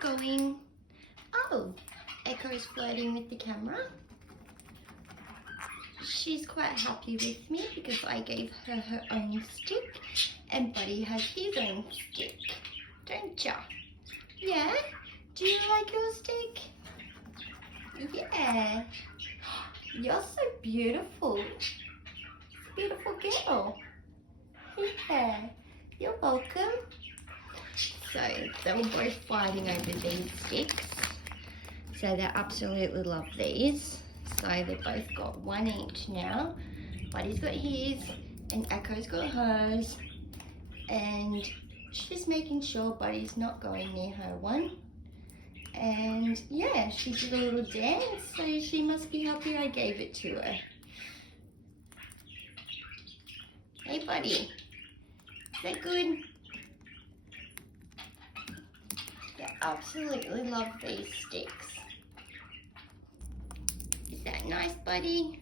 going? Oh, Echo is flirting with the camera. She's quite happy with me because I gave her her own stick and Buddy has his own stick. Don't ya? Yeah? Do you like your stick? Yeah. You're so beautiful. Beautiful girl. Yeah. You're welcome. So they were both fighting over these sticks. So they absolutely love these. So they've both got one each now. Buddy's got his and Echo's got hers. And she's just making sure Buddy's not going near her one. And yeah, she did a little dance, so she must be happy I gave it to her. Hey Buddy, is that good? They absolutely love these sticks. Is that nice, Buddy?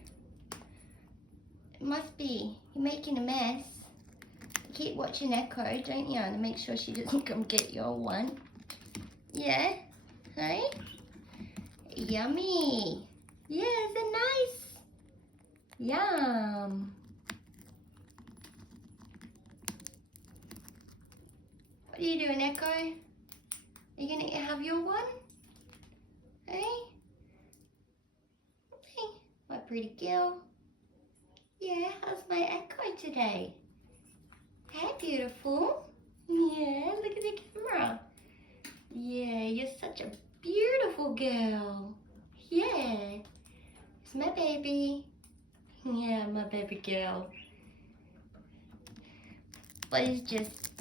It must be. You're making a mess. You keep watching Echo, don't you? To make sure she doesn't come get your one. Yeah? Hey? Yummy. Yeah, is it nice? Yum. What are you doing, Echo? Are you gonna have your one? Hey? Hey, my pretty girl. Yeah, how's my Echo today? Hey, beautiful. Yeah, look at the camera. Yeah, you're such a beautiful girl. Yeah. It's my baby. Yeah, my baby girl. But he's just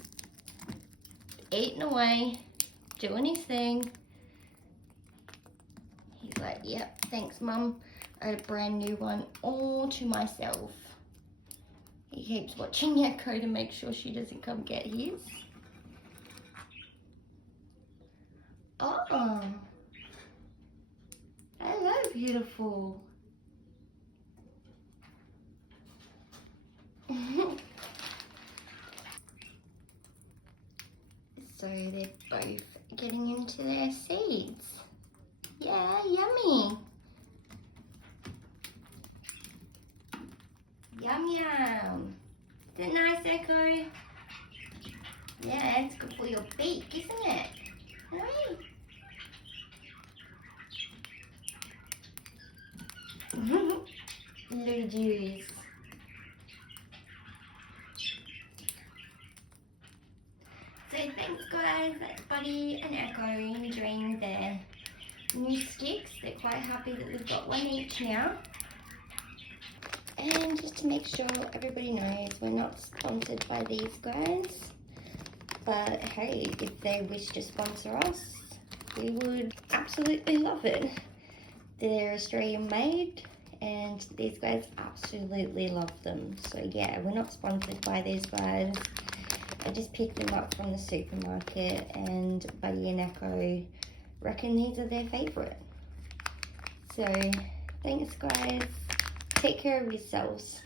eating away, doing his thing. He's like, yep, thanks Mum. I had a brand new one all to myself. He keeps watching Echo to make sure she doesn't come get his. Oh, hello, beautiful. So they're both getting into their seeds. Yeah, yummy. Yum, yum. Is it nice, Echo? Yeah, it's good for your beak, isn't it? Hey. Little juice. So thanks guys, Buddy and Echo enjoying their new sticks. They're quite happy that they've got one each now. And just to make sure everybody knows, we're not sponsored by these guys. But hey, if they wish to sponsor us, we would absolutely love it. They're Australian made and these guys absolutely love them. So yeah, we're not sponsored by these guys. I just picked them up from the supermarket and Buddy and Echo reckon these are their favourite. So thanks guys. Take care of yourselves.